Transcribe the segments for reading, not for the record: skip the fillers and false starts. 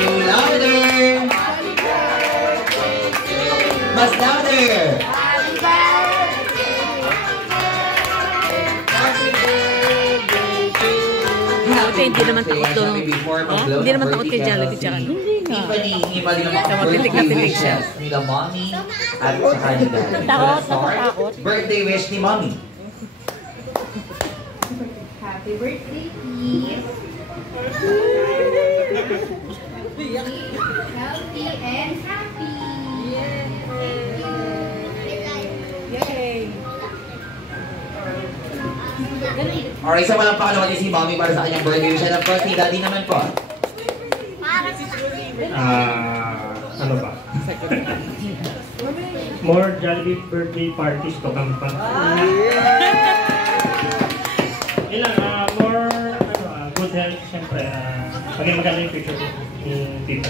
you. Louder! Mas louder! Hindi naman takot doon. Hindi naman takot kay Jollibee tsaka. Hindi nga. Titik siya. Nila mommy at saka ni daddy. Takot. Birthday wish ni mommy. Happy birthday, Pete. Healthy and happy. Yay! Alright, so walang pakalawa din si mommy para sa kanyang birthday wish. At birthday daddy naman po. Ano ba? More Jollibee birthday parties to come pa. More good health, siyempre. Paging maganda yung picture ni Tito.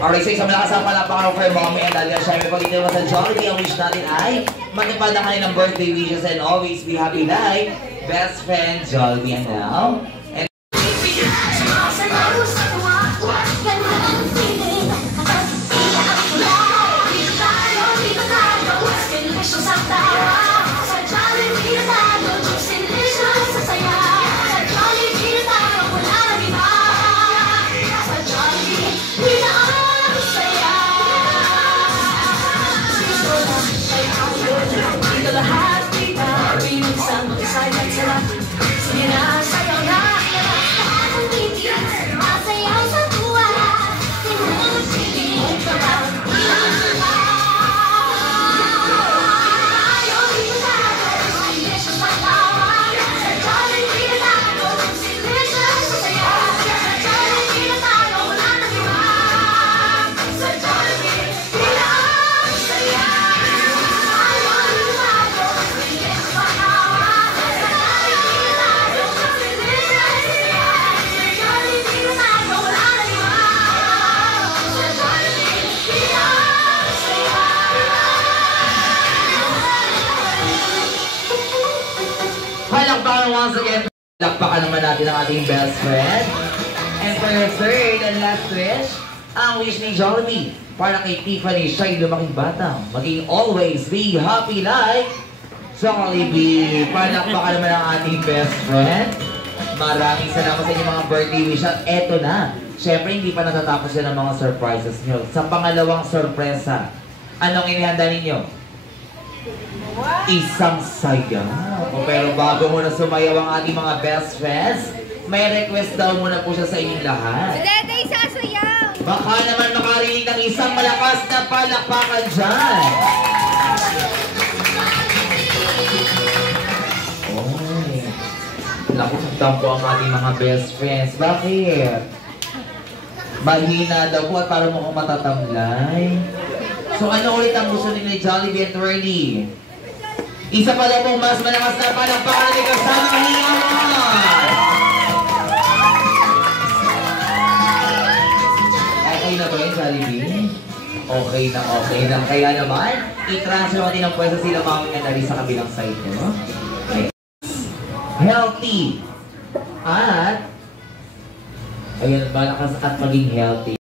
Alright, so isang malakas ang palakpakan for mommy and daddy. Siyempre po dito naman sa Jollibee, ang wish natin ay matupad ang kanilang birthday wishes and always be happy like best friend Jollibee. And now, once again, lakpakan naman natin ang ating best friend. And for your third and last wish, ang wish ni Jollibee para kay Tiffany, siya'y lumaking batang maging always be happy like Jollibee. Palakpakan naman ang ating best friend. Maraming salamat sa inyong mga birthday wish. At eto na, syempre hindi pa natatapos yan ang mga surprises nyo. Sa pangalawang sorpresa, anong inihanda ninyo? Isang sayaw. Pero bago mo na sumayaw ang ating mga best friends, may request daw muna po siya sa inyong lahat. Dede, sasayaw! Baka naman makarinig ng isang malakas na palakpakan dyan. Oy. Naku, nagtampo ang ating mga best friends. Bakit? Mahina daw po at parang mukhang matatamlay. So ano ulit ang gusto nila Jollibee and Twirly? Isa pa daw pong mas malakas na palakpakan ni kasama ang hingaman! Okay na ba yun, Jollibee? Okay na. Kaya naman, i-transfer natin ang pwesto sila mga nanari sa kabilang side nyo. Okay. Healthy! At, ayun, malakas at maging healthy.